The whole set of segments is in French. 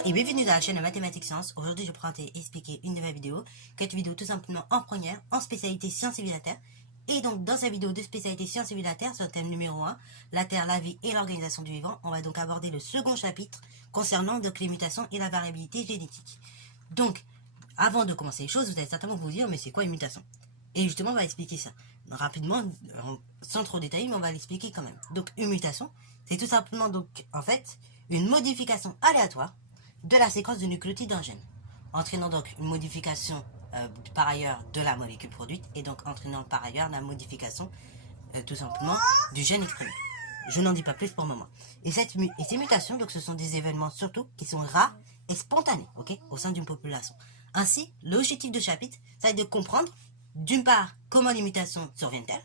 Bonjour et bienvenue dans la chaîne de Mathématiques Sciences. Aujourd'hui, je prends et expliquer une nouvelle vidéo, cette vidéo tout simplement en première, en spécialité sciences et vie de la Terre. Et donc, dans cette vidéo de spécialité sciences et vie de la Terre, sur le thème numéro 1, la Terre, la vie et l'organisation du vivant, on va donc aborder le second chapitre concernant donc les mutations et la variabilité génétique. Donc, avant de commencer les choses, vous allez certainement vous dire, mais c'est quoi une mutation? Et justement, on va expliquer ça rapidement, sans trop détailler, mais on va l'expliquer quand même. Donc, une mutation, c'est tout simplement donc, en fait, une modification aléatoire de la séquence de nucléotides d'un gène, entraînant donc une modification par ailleurs de la molécule produite et donc entraînant par ailleurs la modification tout simplement du gène exprimé. Je n'en dis pas plus pour le moment. Et ces mutations, donc, ce sont des événements surtout qui sont rares et spontanés, ok, au sein d'une population. Ainsi, l'objectif de chapitre, ça va être de comprendre, d'une part, comment les mutations surviennent-elles,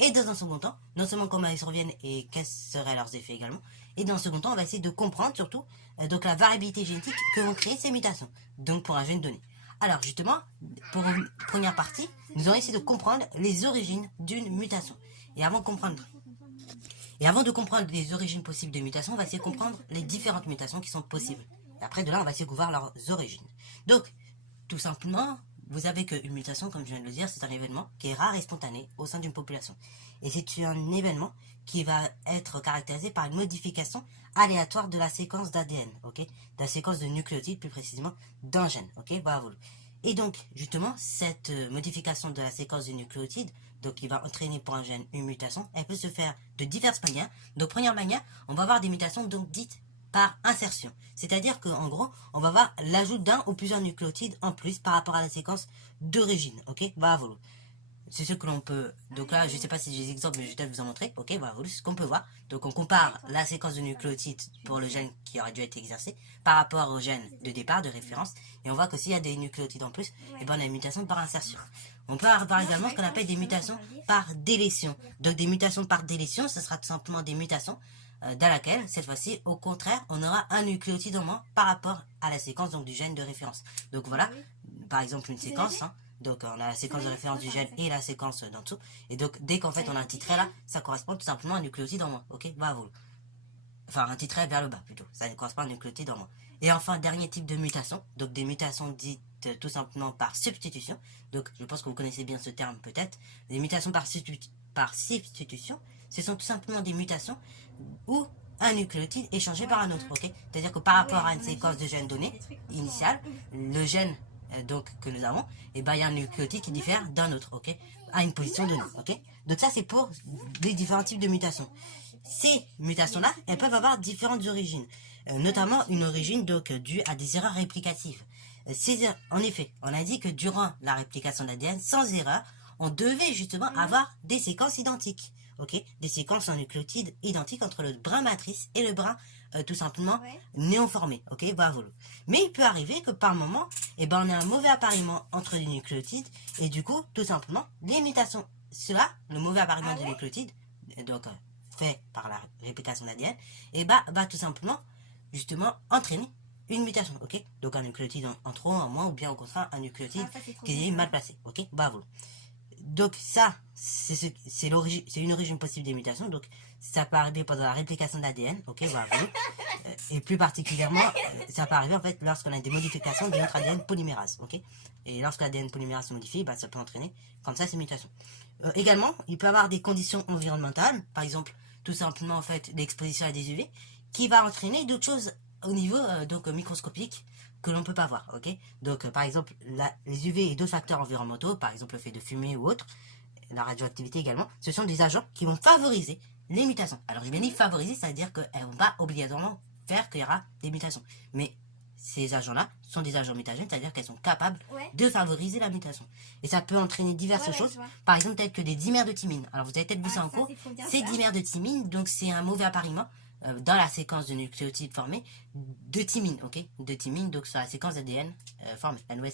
et dans un second temps, non seulement comment elles surviennent et quels seraient leurs effets également, et dans un second temps, on va essayer de comprendre surtout donc la variabilité génétique que vont créer ces mutations, donc pour un gène donné. Alors justement, pour une première partie, nous allons essayer de comprendre les origines d'une mutation. Et avant de comprendre les origines possibles de mutations, on va essayer de comprendre les différentes mutations qui sont possibles. Et après de là, on va essayer de voir leurs origines. Donc, tout simplement, vous savez qu'une mutation, comme je viens de le dire, c'est un événement qui est rare et spontané au sein d'une population. Et c'est un événement qui va être caractérisé par une modification aléatoire de la séquence d'ADN, ok, de la séquence de nucléotides, plus précisément, d'un gène, ok, bravo. Et donc, justement, cette modification de la séquence de nucléotides, donc qui va entraîner pour un gène une mutation, elle peut se faire de diverses manières. Donc, première manière, on va avoir des mutations donc dites par insertion. C'est-à-dire qu'en gros, on va avoir l'ajout d'un ou plusieurs nucléotides en plus par rapport à la séquence d'origine. Ok, bravo. C'est ce que l'on peut... Donc là, je ne sais pas si j'ai des exemples, mais je vais peut-être vous en montrer. Ok, voilà, c'est ce qu'on peut voir. Donc on compare la séquence de nucléotides pour le gène qui aurait dû être exercé par rapport au gène de départ, de référence. Et on voit que s'il y a des nucléotides en plus, et ben on a une mutation par insertion. On peut avoir également ce qu'on appelle des mutations par délétion. Donc des mutations par délétion, ce sera tout simplement des mutations dans laquelle, cette fois-ci, au contraire, on aura un nucléotide en moins par rapport à la séquence donc, du gène de référence. Donc voilà, par exemple une séquence, hein, donc on a la séquence de référence du gène et la séquence d'en dessous. Et donc dès qu'en fait on a un titré là, ça correspond tout simplement à un nucléotide en moins. Ok, bravo. Enfin un titré vers le bas plutôt, ça correspond à un nucléotide en moins. Et enfin, dernier type de mutation, donc des mutations dites tout simplement par substitution. Donc je pense que vous connaissez bien ce terme peut-être. Les mutations par substitution, ce sont tout simplement des mutations où un nucléotide est changé par un autre, ok. C'est-à-dire que par rapport à une séquence de gènes donnée, initiale, le gène donc que nous avons, et ben il y a un nucléotide qui diffère d'un autre, ok, à une position donnée, ok. Donc ça c'est pour les différents types de mutations. Ces mutations-là, elles peuvent avoir différentes origines, notamment une origine donc due à des erreurs réplicatives. En effet, on a dit que durant la réplication de l'ADN, sans erreur, on devait justement avoir des séquences identiques. Ok, des séquences en nucléotides identiques entre le brin matrice et le brin tout simplement néoformé. Ok, bravo. Mais il peut arriver que par moment, eh ben, on a un mauvais appariement entre les nucléotides et du coup, tout simplement, les mutations, cela, le mauvais appariement des nucléotides, donc fait par la réplication de l'ADN, et bah, va tout simplement, justement, entraîner une mutation. Ok, donc un nucléotide en trop, en moins, ou bien au contraire un nucléotide qui est mal placé. Ok, bravo. Donc ça, c'est une origine possible des mutations. Donc ça peut arriver pendant la réplication de l'ADN, ok, bravo. Et plus particulièrement, ça peut arriver en fait lorsqu'on a des modifications de notre ADN polymérase, ok. Et lorsque l'ADN polymérase se modifie, bah, ça peut entraîner comme ça ces mutations. Également, il peut y avoir des conditions environnementales, par exemple, tout simplement en fait l'exposition à des UV, qui va entraîner d'autres choses au niveau donc microscopique que l'on peut pas voir, ok. Donc par exemple les UV et d'autres facteurs environnementaux, par exemple le fait de fumer ou autre, la radioactivité également, ce sont des agents qui vont favoriser les mutations. Alors j'ai bien dit favoriser, ça veut dire qu'elles vont pas obligatoirement faire qu'il y aura des mutations, mais ces agents-là sont des agents mutagènes, c'est-à-dire qu'elles sont capables de favoriser la mutation. Et ça peut entraîner diverses choses, par exemple peut-être que des dimères de thymine. Alors vous avez peut-être vu ça en cours, ces dimères de thymine, donc c'est un mauvais appariement dans la séquence de nucléotides formés de thymine, ok, de thymine, donc sur la séquence d'ADN formée, la nouvelle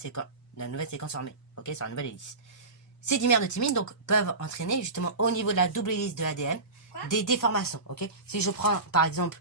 séquence formée, ok, sur la nouvelle hélice. Ces dimères de thymine donc peuvent entraîner justement au niveau de la double hélice de l'ADN des déformations, ok. Si je prends par exemple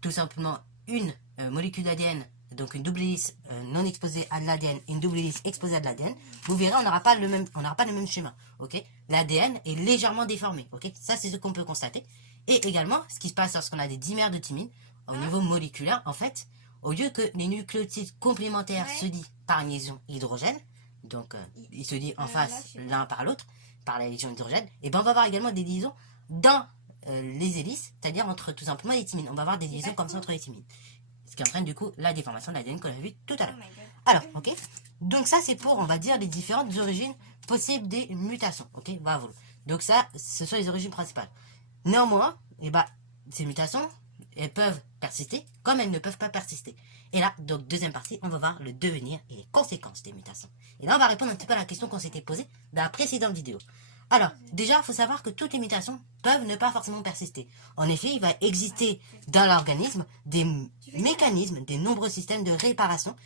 tout simplement une molécule d'ADN, donc une double hélice non exposée à de l'ADN et une double hélice exposée à de l'ADN, vous verrez on n'aura pas le même schéma, ok. L'ADN est légèrement déformé, ok, ça c'est ce qu'on peut constater. Et également, ce qui se passe lorsqu'on a des dimères de thymine, au niveau moléculaire, en fait, au lieu que les nucléotides complémentaires se lient par liaison hydrogène, donc ils se lient en face l'un par l'autre, par la liaison hydrogène, et ben on va avoir également des liaisons dans les hélices, c'est-à-dire entre tout simplement les thymines. On va avoir des liaisons comme ça entre les thymines. Ce qui entraîne du coup la déformation de l'ADN qu'on a vu tout à l'heure. Alors, ok. Donc ça c'est pour, on va dire, les différentes origines possibles des mutations. Ok, bravo. Donc ça, ce sont les origines principales. Néanmoins, et bah, ces mutations, elles peuvent persister comme elles ne peuvent pas persister. Et là, donc deuxième partie, on va voir le devenir et les conséquences des mutations. Et là, on va répondre un petit peu à la question qu'on s'était posée dans la précédente vidéo. Alors, déjà, il faut savoir que toutes les mutations peuvent ne pas forcément persister. En effet, il va exister dans l'organisme des mécanismes, des nombreux systèmes de réparation,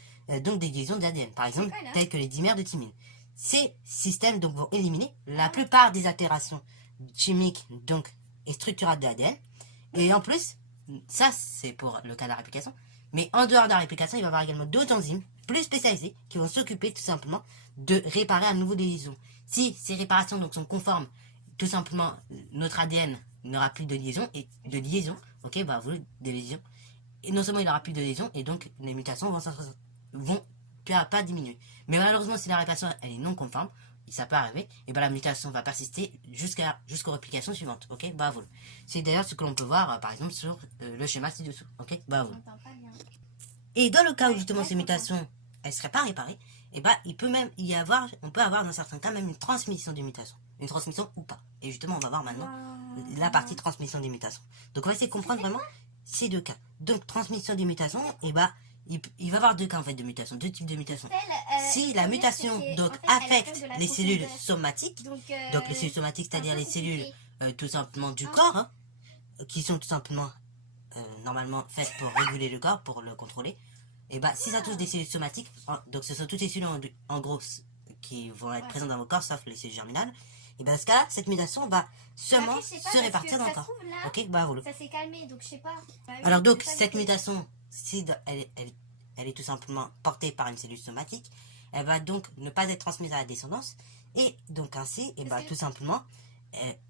donc des liaisons d'ADN, par exemple, tels que les dimères de thymine. Ces systèmes donc vont éliminer la plupart des altérations chimiques donc et structurales de l'ADN. Et en plus, ça c'est pour le cas de la réplication, mais en dehors de la réplication, il va y avoir également d'autres enzymes plus spécialisées qui vont s'occuper tout simplement de réparer à nouveau des liaisons. Si ces réparations donc sont conformes, tout simplement notre ADN n'aura plus de liaison ok, bah vous des lésions. Et non seulement il n'aura plus de liaison, et donc les mutations vont pas diminuer. Mais malheureusement, si la réparation elle est non conforme, ça peut arriver, et ben la mutation va persister jusqu'aux réplications suivantes. Ok, bah voilà. C'est d'ailleurs ce que l'on peut voir par exemple sur le schéma ci-dessous. Ok, bah voilà. Et dans le cas où justement ces mutations elles seraient pas réparées, et ben il peut même y avoir, on peut avoir dans certains cas même une transmission des mutations, une transmission ou pas. Et justement on va voir maintenant la partie transmission des mutations. Donc on va essayer de comprendre vraiment ces deux cas. Donc transmission des mutations, et ben il va y avoir deux cas en fait de mutation, deux types de mutations. Si la mutation donc affecte les cellules somatiques, donc les cellules somatiques, c'est-à-dire les cellules tout simplement du corps, hein, qui sont tout simplement normalement faites pour réguler le corps, pour le contrôler, et bah si ça touche des cellules somatiques, donc ce sont toutes les cellules en gros qui vont être présentes dans vos corps, sauf les cellules germinales, et bien dans ce cas-là, cette mutation va seulement se répartir dans le corps. Ok, bah voilà. Ça s'est calmé, donc je sais pas. Alors donc cette mutation, si elle est tout simplement portée par une cellule somatique, elle va donc ne pas être transmise à la descendance, et donc ainsi, et bah tout simplement,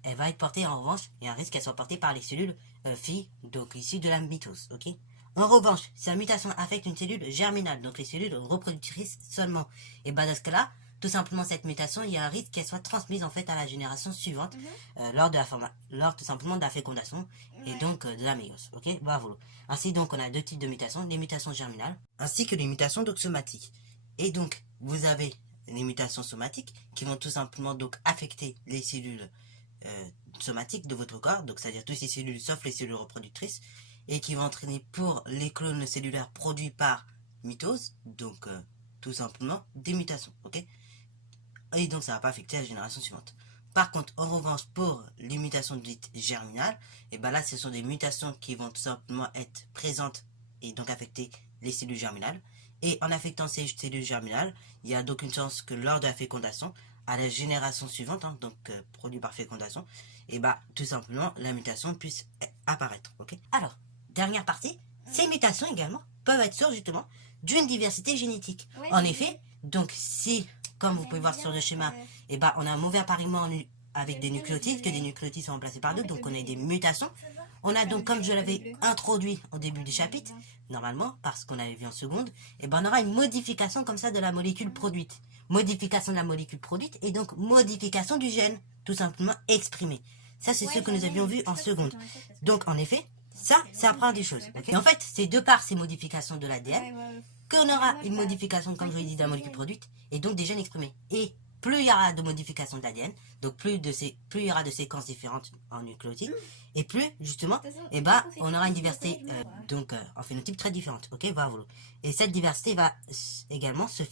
elle va être portée en revanche, il y a un risque qu'elle soit portée par les cellules filles, donc issues de la mitose, ok. En revanche, si la mutation affecte une cellule germinale, donc les cellules reproductrices seulement, et bah dans ce cas-là, tout simplement cette mutation, il y a un risque qu'elle soit transmise en fait à la génération suivante lors tout simplement de la fécondation et donc de la méiose. Ok, bah voilà. Ainsi donc on a deux types de mutations, les mutations germinales ainsi que les mutations donc somatiques. Et donc vous avez les mutations somatiques qui vont tout simplement donc affecter les cellules somatiques de votre corps, donc c'est-à-dire toutes ces cellules sauf les cellules reproductrices, et qui vont entraîner pour les clones cellulaires produits par mitose, donc tout simplement des mutations, ok. Et donc ça ne va pas affecter la génération suivante. Par contre, en revanche, pour les mutations dites germinales, et ben là, ce sont des mutations qui vont tout simplement être présentes et donc affecter les cellules germinales. Et en affectant ces cellules germinales, il y a donc une chance que lors de la fécondation, à la génération suivante, hein, donc produit par fécondation, et ben tout simplement la mutation puisse apparaître. Ok. Alors, dernière partie, ces mutations également peuvent être source justement d'une diversité génétique. En effet, donc si comme vous pouvez voir sur le schéma, et ben, on a un mauvais appariement avec des nucléotides, que des nucléotides sont remplacés par d'autres, donc on a des mutations. On a donc, comme je l'avais introduit au début du chapitre, normalement, parce qu'on avait vu en seconde, et ben on aura une modification comme ça de la molécule produite. Modification de la molécule produite, et donc modification du gène, tout simplement exprimé. Ça, c'est ce que nous avions vu en seconde. Donc, en effet, ça, c'est apprendre des choses. Et en fait, c'est de par ces modifications de l'ADN qu'on aura une modification, comme je l'ai dit, de la molécule produite, et donc des gènes exprimés. Et plus il y aura de modifications de l'ADN, donc plus il y aura de séquences différentes en nucléotides, et plus, justement, et ben, on aura une diversité, en phénotype très différente. Ok, voilà. Et cette diversité va également se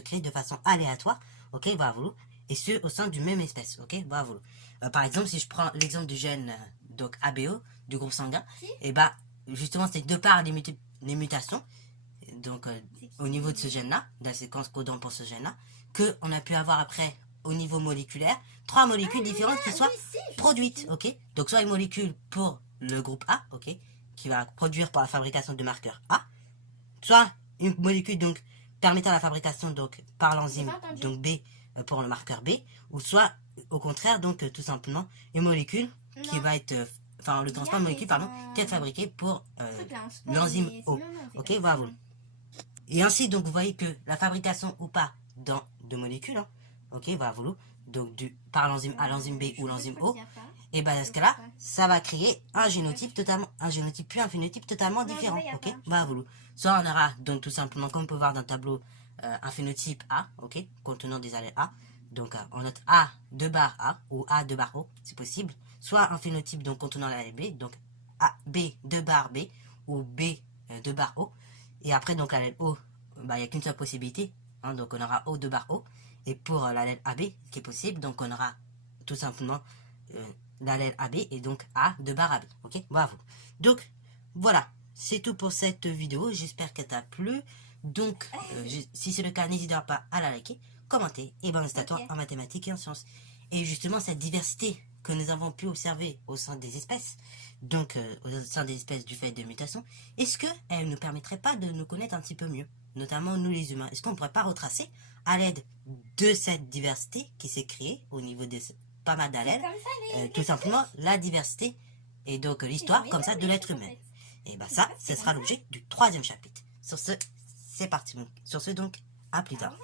créer de façon aléatoire, ok, voilà, et ce, au sein du même espèce, ok, voilà. Par exemple, si je prends l'exemple du gène, donc ABO, du groupe sanguin, et ben, justement, c'est de par les mutations, donc au niveau de ce gène-là, de la séquence codant pour ce gène-là, qu'on a pu avoir après au niveau moléculaire, 3 molécules différentes qui soient produites, ok. Donc soit une molécule pour le groupe A, ok, qui va produire pour la fabrication de marqueurs A, soit une molécule donc permettant la fabrication donc par l'enzyme donc B pour le marqueur B, ou soit au contraire donc tout simplement une molécule qui va être enfin le transport de molécules, pardon, qui est fabriqué pour l'enzyme O. Ok, voilà. Et ainsi, donc, vous voyez que la fabrication ou pas de molécules, hein, ok, voilà, donc par l'enzyme A, l'enzyme B ou l'enzyme O, et ben dans ce cas-là, ça va créer un génotype puis un phénotype totalement différent, ok, voilà, soit on aura donc tout simplement, comme on peut voir dans le tableau, un phénotype A, ok, contenant des allèles A, donc on note A de barre A ou A de barre O, c'est possible, soit un phénotype donc contenant l'allèle B, donc A, B de barre B ou B de barre O. Et après, donc, l'allèle O, bah, il n'y a qu'une seule possibilité. Hein, donc, on aura O de barre O. Et pour l'allèle AB, qui est possible, donc, on aura tout simplement l'allèle AB et donc A de barre AB. Ok, bravo. Donc, voilà. C'est tout pour cette vidéo. J'espère qu'elle t'a plu. Donc, si c'est le cas, n'hésite pas à la liker, commenter et bon, c'est à toi en mathématiques et en sciences. Et justement, cette diversité que nous avons pu observer au sein des espèces, donc au sein des espèces du fait de mutations, est-ce qu'elle ne nous permettrait pas de nous connaître un petit peu mieux, notamment nous les humains? Est-ce qu'on ne pourrait pas retracer à l'aide de cette diversité qui s'est créée au niveau des pas mal d'allèles, tout simplement la diversité et donc l'histoire comme ça de l'être humain? Et ben ça, ce sera l'objet du 3e chapitre. Sur ce, c'est parti. Sur ce donc, à plus tard.